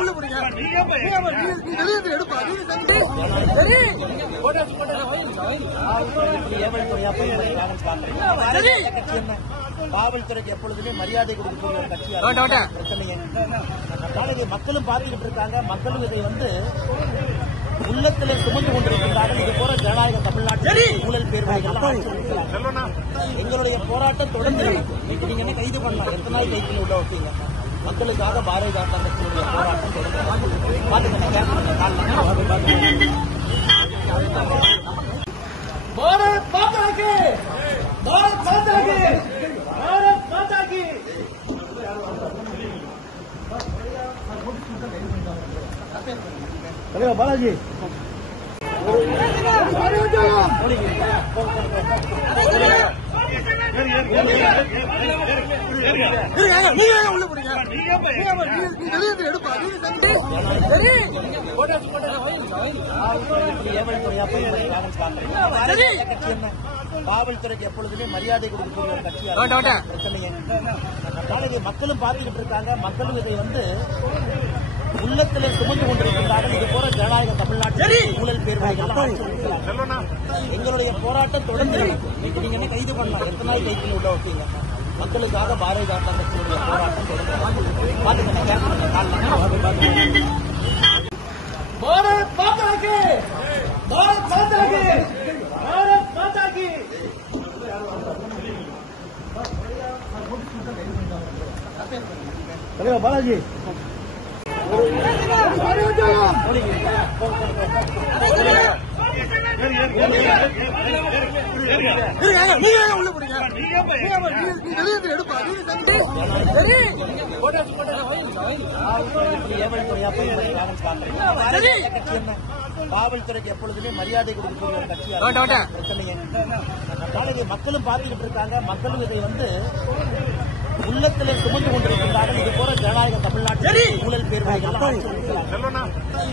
உள்ள போறீங்க காவல்துறைக்கு எப்பொழுதுமே மரியாதை கொடுக்கக்கூடிய ஒரு கட்சியாக பிரச்சனையே. மக்களும் பார்த்துக்கிட்டு இருக்காங்க. மக்களும் இதை உள்ளத்திலே சுமந்து கொண்டிருக்கிறார்கள். இது போல ஜனநாயக தமிழ்நாட்டில் ஊழல் பேர்வழிகள் எங்களுடைய போராட்டம் தொடர்ந்து நீங்க என்ன கைது பண்ணலாம், எத்தனை நாள் கைதில் உள்ள வைப்பீங்க? மக்களுக்காக பாரதிய ஜனதா கட்சியினுடைய போராட்டம் தொடர்ந்து பாரத் மாதா கி, பாரத் மாதா கி, பாரத் மாதா கி. பாலாஜி உள்ள போறீங்க காவல்துறைக்கு எப்பொழுதுமே மரியாதை கொடுக்கக்கூடிய ஒரு கட்சியாக பிரச்சனையே. மக்களும் பார்த்துக்கிட்டு இருக்காங்க. மக்களும் இதை உள்ளத்திலே சுமந்து கொண்டிருக்கிறார்கள். இது போல ஜனநாயக தமிழ்நாட்டில் ஊழல் பேர்வழிகள் எங்களுடைய போராட்டம் தொடர்ந்து நீங்க என்ன கைது பண்ணலாம், எத்தனை நாள் கைதில் உள்ள வைப்பீங்க? மக்களுக்காக பாரதிய ஜனதா கட்சியினுடைய போராட்டம் தொடர்ந்து பாரத் மாதா கி, பாரத் மாதா கி, பாரத் மாதா கி. பாலாஜி உள்ள போறீங்க காவல்துறைக்கு எப்பொழுதுமே மரியாதை கொடுக்கக்கூடிய ஒரு கட்சியாக பிரச்சனையே. மக்களும் பார்த்துக்கிட்டு இருக்காங்க. மக்களும் இதை உள்ளத்திலே சுமந்து கொண்டிருக்கிறார்கள். இது போல ஜனநாயக தமிழ்நாட்டில் ஊழல் பேர்வழிகள்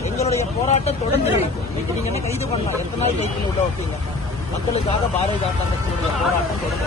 எங்களுடைய போராட்டம் தொடர்ந்து நீங்க என்ன கைது பண்ணலாம், எத்தனை நாள் கைதில் உள்ள வைப்பீங்க? மக்களுக்காக பாரதிய ஜனதா கட்சியினுடைய போராட்டம் தொடர்ந்து